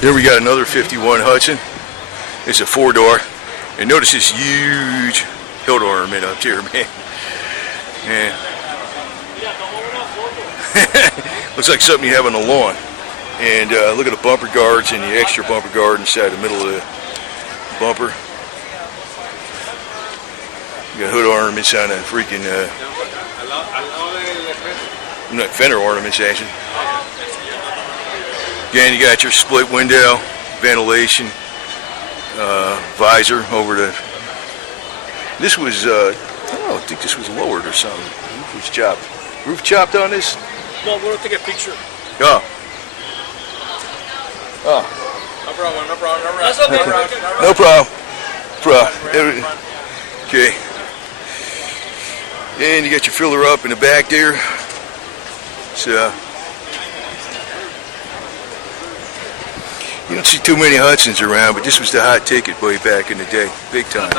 Here we got another 51 Hudson. It's a 4-door. And notice this huge hilt ornament up here, man. Yeah. Looks like something you have on the lawn. And look at the bumper guards and the extra bumper guard inside the middle of the bumper. You got hood ornaments on the freaking, not fender ornaments actually. Again, you got your split window, ventilation, visor over the. This was, I think this was lowered or something. Roof was chopped. Roof chopped on this? No, we're going to take a picture. Oh. Oh. No problem, no problem. That's okay. No problem. Okay. And you got your filler up in the back there. So you don't see too many Hudsons around, but this was the hot ticket way back in the day, big time.